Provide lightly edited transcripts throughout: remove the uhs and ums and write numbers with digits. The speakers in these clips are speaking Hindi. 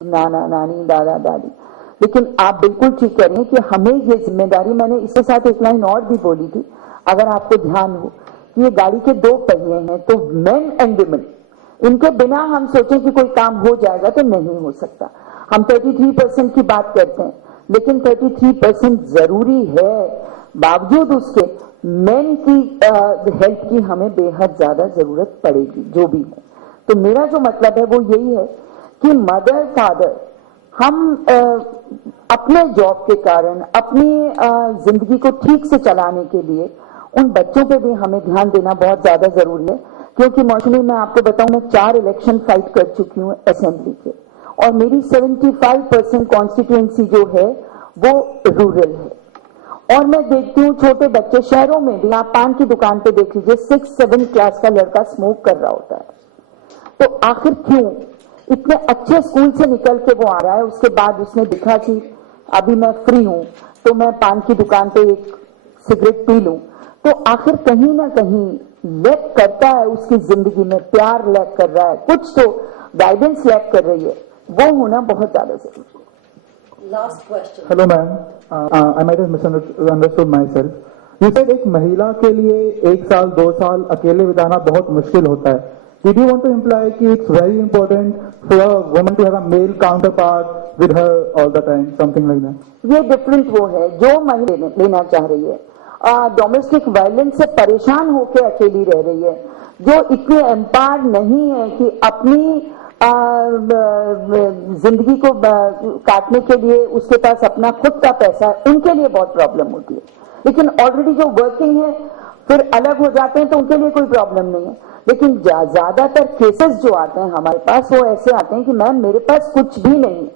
नाना नानी दादा दादी। लेकिन आप बिल्कुल ठीक कह रहे हैं कि हमें ये जिम्मेदारी, मैंने इसके साथ एक लाइन और भी बोली थी, अगर आपको ध्यान हो कि ये गाड़ी के दो पहिए हैं, तो मेन एंड वुमेन, इनके बिना हम सोचें कि कोई काम हो जाएगा तो नहीं हो सकता। हम 33% की बात करते हैं, लेकिन 33% जरूरी है, बावजूद उसके मेन की हेल्प की हमें बेहद ज्यादा जरूरत पड़ेगी, जो भी है। तो मेरा जो मतलब है वो यही है कि मदर फादर, हम अपने जॉब के कारण अपनी जिंदगी को ठीक से चलाने के लिए उन बच्चों पे भी हमें ध्यान देना बहुत ज्यादा जरूरी है। क्योंकि मौसमी, मैं आपको बताऊं, मैं 4 इलेक्शन फाइट कर चुकी हूं असेंबली के, और मेरी 75% कॉन्स्टिट्यूएंसी जो है वो रूरल है। और मैं देखती हूँ छोटे बच्चे शहरों में भी, आप पान की दुकान पे देख लीजिए, 6-7 क्लास का लड़का स्मोक कर रहा होता है। तो आखिर क्यों? इतने अच्छे स्कूल से निकल के वो आ रहा है, उसके बाद उसने दिखा कि अभी मैं फ्री हूं तो मैं पान की दुकान पे एक सिगरेट पी लूं, तो आखिर कहीं ना कहीं लैक करता है उसकी जिंदगी में, प्यार लैक कर रहा है, कुछ तो गाइडेंस लैक कर रही है, वो होना बहुत ज्यादा जरूरी है। Last question. Hello ma'am, I might have misunderstood my self. You said एक महिला के लिए 1 साल 2 साल अकेले बिताना बहुत मुश्किल होता है। Did you want to imply कि it's very important for a woman to have a male counterpart with her all the time, something like that? ये डिफरेंट वो है जो महिला लेना चाह रही है, डोमेस्टिक वायलेंस से परेशान होकर अकेली रह रही है, जो इतनी एम्पावर नहीं है कि अपनी जिंदगी को काटने के लिए उसके पास अपना खुद का पैसा है, उनके लिए बहुत प्रॉब्लम होती है। लेकिन ऑलरेडी जो वर्किंग है फिर अलग हो जाते हैं तो उनके लिए कोई प्रॉब्लम नहीं है। लेकिन ज्यादातर केसेस जो आते हैं हमारे पास, वो ऐसे आते हैं कि मैम मेरे पास कुछ भी नहीं है,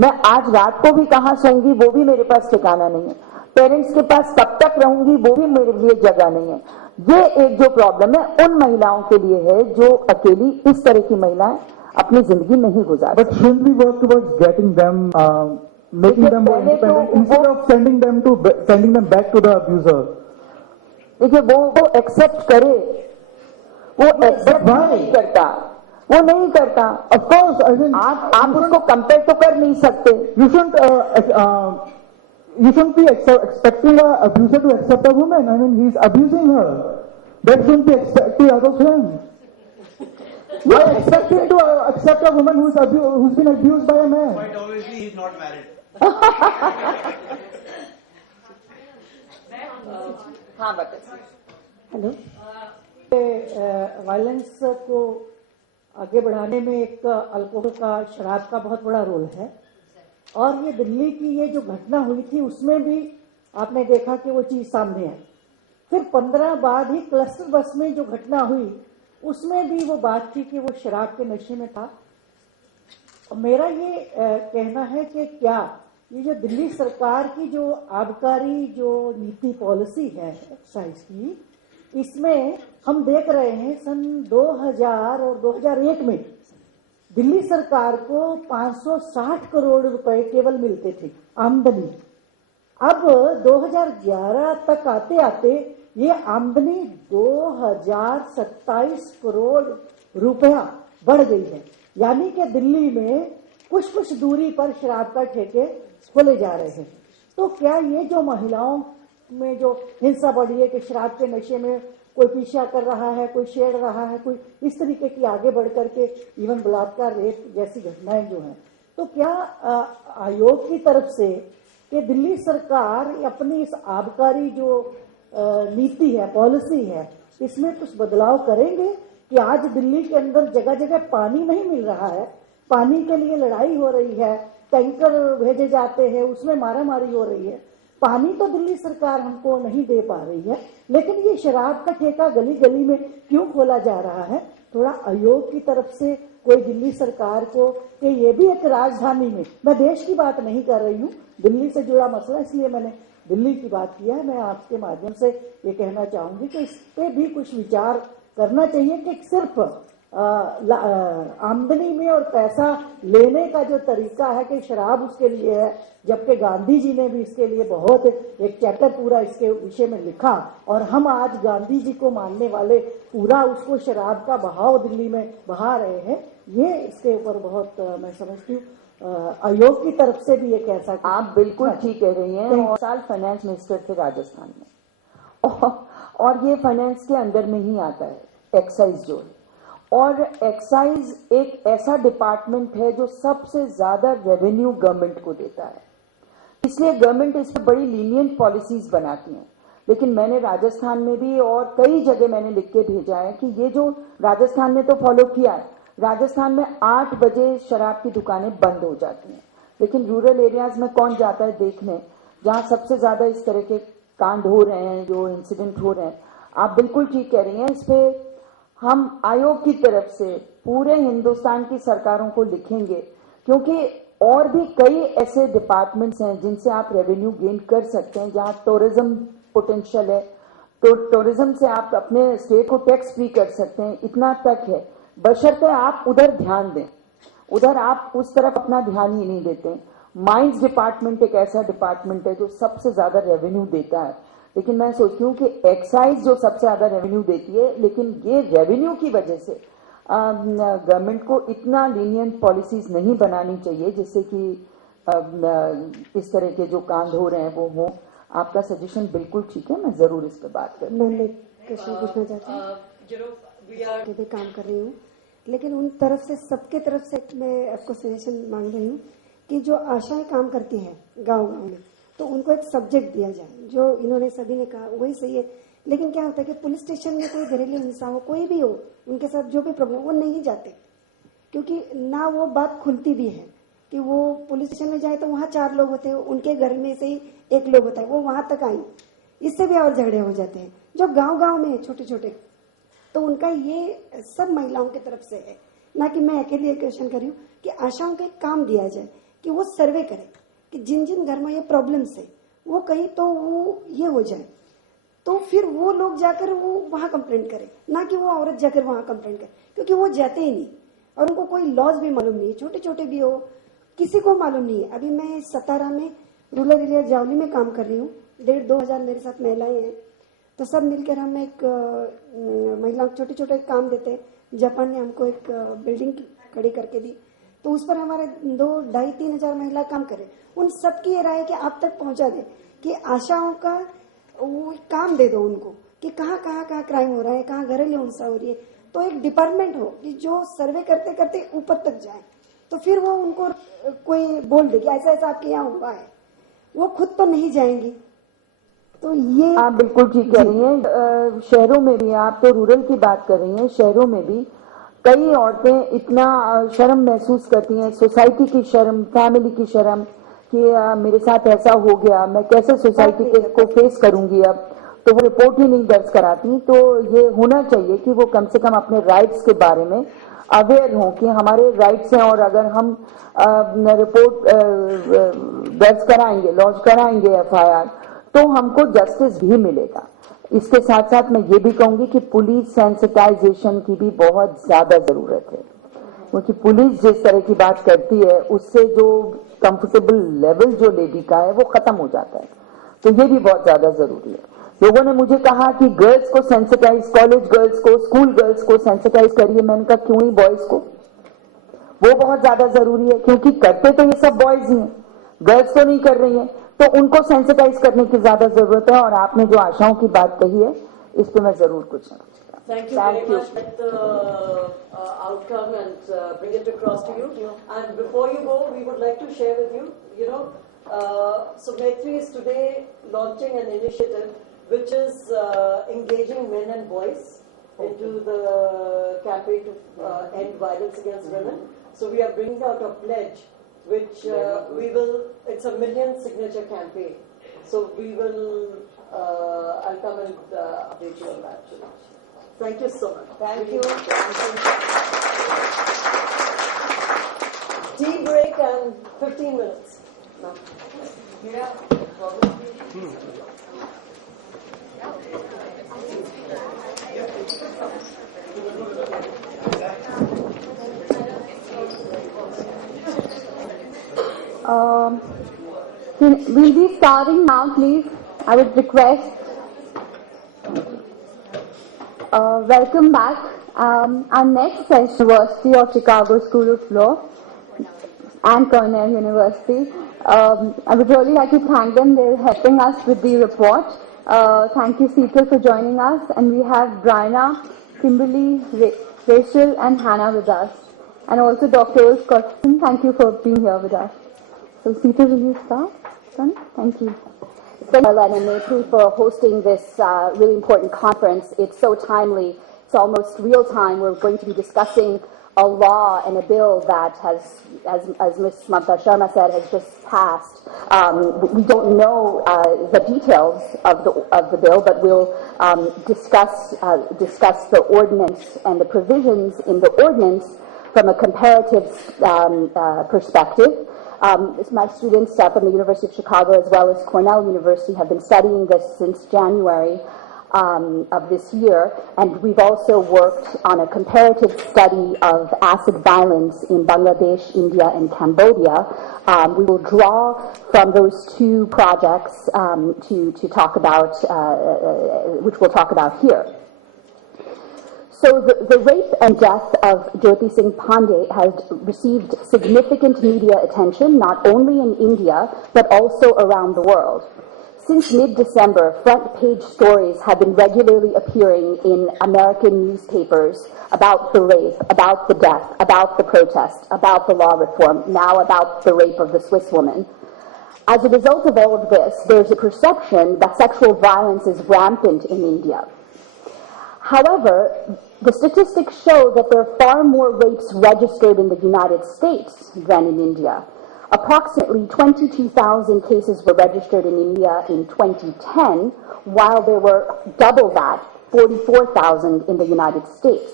मैं आज रात को भी कहाँ सोऊंगी वो भी मेरे पास ठिकाना नहीं है, पेरेंट्स के पास कब तक रहूंगी वो भी मेरे लिए जगह नहीं है। ये एक जो प्रॉब्लम है उन महिलाओं के लिए है जो अकेली, इस तरह की महिलाएं अपनी जिंदगी नहीं गुजार। But shouldn't we work towards getting them, making them more independent instead of sending them back to the abuser? देखिए वो एक्सेप्ट करे, वो एक्सेप्ट नहीं करता, वो नहीं करता। Of course, I mean, आप उसको कंपेयर तो कर नहीं सकते। You shouldn't be expecting an abuser to accept a woman. I mean, he's abusing her. That shouldn't be expected out of him. Why expect him to accept a woman who's been abused by a man? Quite obviously, he's not married. हाँ बताइए। हेलो। वायलेंस को आगे बढ़ाने में एक अल्कोहल का, शराब का बहुत बड़ा रोल है। और ये दिल्ली की ये जो घटना हुई थी उसमें भी आपने देखा कि वो चीज सामने आई। फिर 15 बाद ही क्लस्टर बस में जो घटना हुई उसमें भी वो बात थी कि वो शराब के नशे में था। मेरा ये कहना है कि क्या ये जो दिल्ली सरकार की जो आबकारी जो नीति पॉलिसी है एक्साइज की, इसमें हम देख रहे हैं सन 2000 और 2001 में दिल्ली सरकार को 560 करोड़ रुपए केवल मिलते थे आमदनी। अब 2011 तक आते आते ये आमदनी 2027 करोड़ रुपया बढ़ गई है। यानी कि दिल्ली में कुछ दूरी पर शराब का ठेके खोले जा रहे हैं। तो क्या ये जो महिलाओं में जो हिंसा बढ़ी है कि शराब के नशे में कोई पीछा कर रहा है, कोई छेड़ रहा है, कोई इस तरीके की आगे बढ़ करके इवन बलात्कार, रेप जैसी घटनाएं जो हैं, तो क्या आयोग की तरफ से कि दिल्ली सरकार अपनी इस आबकारी जो नीति है, पॉलिसी है, इसमें कुछ बदलाव करेंगे कि आज दिल्ली के अंदर जगह जगह पानी नहीं मिल रहा है, पानी के लिए लड़ाई हो रही है, टैंकर भेजे जाते हैं, उसमें मारामारी हो रही है। पानी तो दिल्ली सरकार हमको नहीं दे पा रही है, लेकिन ये शराब का ठेका गली गली में क्यों खोला जा रहा है? थोड़ा आयोग की तरफ से कोई दिल्ली सरकार को कि ये भी एक राजधानी में, मैं देश की बात नहीं कर रही हूँ, दिल्ली से जुड़ा मसला इसलिए मैंने दिल्ली की बात किया है। मैं आपके माध्यम से ये कहना चाहूंगी कि इस पे भी कुछ विचार करना चाहिए कि सिर्फ आमदनी में और पैसा लेने का जो तरीका है कि शराब उसके लिए है, जबकि गांधी जी ने भी इसके लिए बहुत एक चैप्टर पूरा इसके विषय में लिखा, और हम आज गांधी जी को मानने वाले पूरा उसको शराब का बहाव दिल्ली में बहा रहे हैं। ये इसके ऊपर बहुत मैं समझती हूँ आयोग की तरफ से भी एक ऐसा आप बिल्कुल ठीक कह रही हैं। और साल फाइनेंस मिनिस्टर थे राजस्थान में और ये फाइनेंस के अंदर में ही आता है एक्साइज जो है। और एक्साइज एक ऐसा डिपार्टमेंट है जो सबसे ज्यादा रेवेन्यू गवर्नमेंट को देता है, इसलिए गवर्नमेंट इस पर बड़ी लीनियंट पॉलिसीज बनाती है। लेकिन मैंने राजस्थान में भी और कई जगह मैंने लिख के भेजा है कि ये जो राजस्थान ने तो फॉलो किया है, राजस्थान में 8 बजे शराब की दुकानें बंद हो जाती हैं। लेकिन रूरल एरियाज में कौन जाता है देखने, जहां सबसे ज्यादा इस तरह के कांड हो रहे हैं, जो इंसिडेंट हो रहे हैं। आप बिल्कुल ठीक कह रही हैं। इस पे हम आयोग की तरफ से पूरे हिंदुस्तान की सरकारों को लिखेंगे, क्योंकि और भी कई ऐसे डिपार्टमेंट्स हैं जिनसे आप रेवेन्यू गेन कर सकते हैं, जहां टूरिज्म पोटेंशियल है। तो टूरिज्म से आप अपने स्टेट को टैक्स फ्री कर सकते हैं, इतना तक है, बशर्ते आप उधर ध्यान दें। उधर आप उस तरफ अपना ध्यान ही नहीं देते। माइंस डिपार्टमेंट एक ऐसा डिपार्टमेंट है जो सबसे ज्यादा रेवेन्यू देता है, लेकिन मैं सोचती हूँ कि एक्साइज जो सबसे ज्यादा रेवेन्यू देती है, लेकिन ये रेवेन्यू की वजह से गवर्नमेंट को इतना लीनियंट पॉलिसीज नहीं बनानी चाहिए जिससे कि इस तरह के जो कांड हो रहे हैं वो हो। आपका सजेशन बिल्कुल ठीक है, मैं जरूर इस पर बात करूँ। मैं क्वेश्चन पूछना चाहती हूँ, भी काम कर रही हूँ, लेकिन उन तरफ से सबके तरफ से मैं आपको सजेशन मांग रही हूँ कि जो आशाएं काम करती हैं गांव-गांव में, तो उनको एक सब्जेक्ट दिया जाए। जो इन्होंने सभी ने कहा वही सही है, लेकिन क्या होता है कि पुलिस स्टेशन में कोई घरेलू हिंसा हो, कोई भी हो, उनके साथ जो भी प्रॉब्लम, वो नहीं जाते, क्योंकि ना वो बात खुलती भी है कि वो पुलिस स्टेशन में जाए तो वहाँ 4 लोग होते हैं, उनके घर में से ही 1 लोग होता है, वो वहां तक आई, इससे भी और झगड़े हो जाते हैं। जो गांव-गांव में है छोटे छोटे, तो उनका ये सब महिलाओं की तरफ से है, ना कि मैं अकेले क्वेश्चन कर रही हूँ कि आशाओं को एक काम दिया जाए कि वो सर्वे करे कि जिन जिन घर में ये प्रॉब्लम्स है वो कहीं तो वो ये हो जाए, तो फिर वो लोग जाकर वो वहां कंप्लेंट करे, ना कि वो औरत जाकर वहां कंप्लेंट करे, क्योंकि वो जाते ही नहीं और उनको कोई लॉज भी मालूम नहीं है, छोटे छोटे भी हो, किसी को मालूम नहीं है। अभी मैं सतारा में रूरल एरिया जावली में काम कर रही हूँ, 1,500-2 हजार मेरे साथ महिलाएं हैं, तो सब मिलकर हम एक महिलाओं को छोटे छोटे काम देते हैं। जापान ने हमको एक बिल्डिंग खड़ी करके दी, तो उस पर हमारे 2-2.5-3 हजार महिला काम करे। उन सबकी ये राय कि आप तक पहुंचा दे कि आशाओं का वो काम दे दो उनको कि कहाँ क्राइम हो रहा है, कहाँ घरेलू हिंसा हो रही है, तो एक डिपार्टमेंट हो कि जो सर्वे करते करते ऊपर तक जाए, तो फिर वो उनको कोई बोल दे कि ऐसा ऐसा आपके यहाँ हुआ है, वो खुद तो नहीं जाएंगी। तो ये आप बिल्कुल ठीक कह रही हैं। शहरों में भी, आप तो रूरल की बात कर रही हैं, शहरों में भी कई औरतें इतना शर्म महसूस करती हैं, सोसाइटी की शर्म, फैमिली की शर्म, कि मेरे साथ ऐसा हो गया, मैं कैसे सोसाइटी को फेस करूंगी अब, तो वो रिपोर्ट ही नहीं दर्ज कराती। तो ये होना चाहिए कि वो कम से कम अपने राइट्स के बारे में अवेयर हों कि हमारे राइट्स हैं, और अगर हम रिपोर्ट दर्ज कराएंगे, लॉन्च कराएंगे FIR, तो हमको जस्टिस भी मिलेगा। इसके साथ साथ मैं ये भी कहूंगी कि पुलिस सेंसिटाइजेशन की भी बहुत ज्यादा जरूरत है, क्योंकि पुलिस जिस तरह की बात करती है उससे जो कंफर्टेबल लेवल जो लेडी का है वो खत्म हो जाता है, तो ये भी बहुत ज्यादा जरूरी है। लोगों ने मुझे कहा कि गर्ल्स को सेंसिटाइज, कॉलेज गर्ल्स को, स्कूल गर्ल्स को सेंसिटाइज करिए। मैंने कहा क्यों ही बॉयज को, वो बहुत ज्यादा जरूरी है, क्योंकि करते तो ये सब बॉयज ही हैं, गर्ल्स तो नहीं कर रही हैं, तो उनको सेंसिटाइज करने की ज्यादा जरूरत है। और आपने जो आशाओं की बात कही है, इस पे मैं जरूर कुछ ना कुछ कहूंगा। Thank you very much. Let the outcome and bring it across to you. And before you go, we would like to share with you, so Maitri is today launching an initiative which is engaging men and boys into the campaign to end violence against women. So we are bringing out a pledge which it's a 1 million signature campaign. So we will, I'll come and update you on that. Thank you so much. Thank you. Tea break and 15 minutes. No. We'll be starting now, please. I would request. Welcome back. Our next session, University of Chicago School of Law, and Cornell University. I would really like to thank them. They're helping us with the report. Thank you, Seetal, for joining us. And we have Brianna, Kimberly, Rachel, and Hannah with us. And also Dr. Scotson, thank you for being here with us. So, Seetal, will you start? Thank you. Thank you, HRLN and Maitri, for hosting this really important conference. It's so timely. It's almost real time. We're going to be discussing a law and a bill that has, as Ms. Mamta Sharma said, has just passed. We don't know the details of the bill, but we'll discuss the ordinance and the provisions in the ordinance from a comparative perspective. My students from the University of Chicago as well as Cornell University have been studying this since January of this year, and we've also worked on a comparative study of acid violence in Bangladesh, India, and Cambodia. We will draw from those two projects to talk about, which we'll talk about here. So the rape and death of Jyoti Singh Pandey has received significant media attention, not only in India, but also around the world. Since mid-December, front-page stories have been regularly appearing in American newspapers about the rape, about the death, about the protest, about the law reform, now about the rape of the Swiss woman. As a result of all of this, there's a perception that sexual violence is rampant in India. However, the statistics show that there are far more rapes registered in the United States than in India. Approximately 22,000 cases were registered in India in 2010, while there were double that, 44,000 in the United States.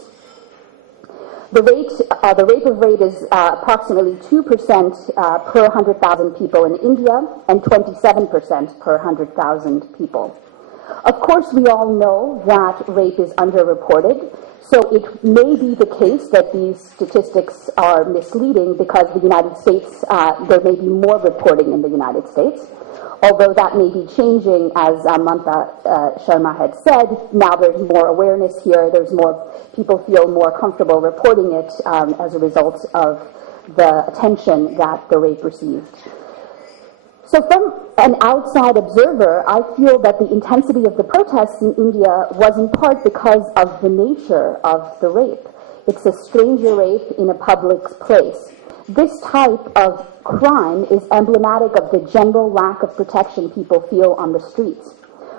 The rate of rape is approximately 2% per 100,000 people in India and 27% per 100,000 people. Of course, we all know that rape is underreported, so it may be the case that these statistics are misleading because the United States, there may be more reporting in the United States, although that may be changing, as Mamta Sharma had said. Now there's more awareness here, people feel more comfortable reporting it as a result of the attention that the rape received. So from an outside observer, I feel that the intensity of the protests in India was in part because of the nature of the rape. It's a stranger rape in a public place. This type of crime is emblematic of the general lack of protection people feel on the streets.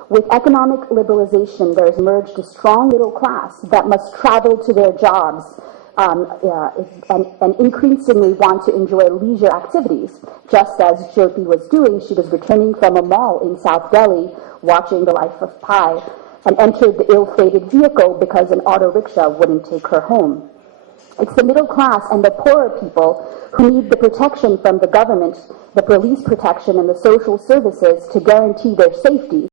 With economic liberalization, there has emerged a strong middle class that must travel to their jobs and increasingly want to enjoy leisure activities. Just as Jyoti was doing, she was returning from a mall in South Delhi, watching The Life of Pi, and entered the ill-fated vehicle because an auto rickshaw wouldn't take her home. It's the middle class and the poorer people who need the protection from the government, the police protection, and the social services to guarantee their safety,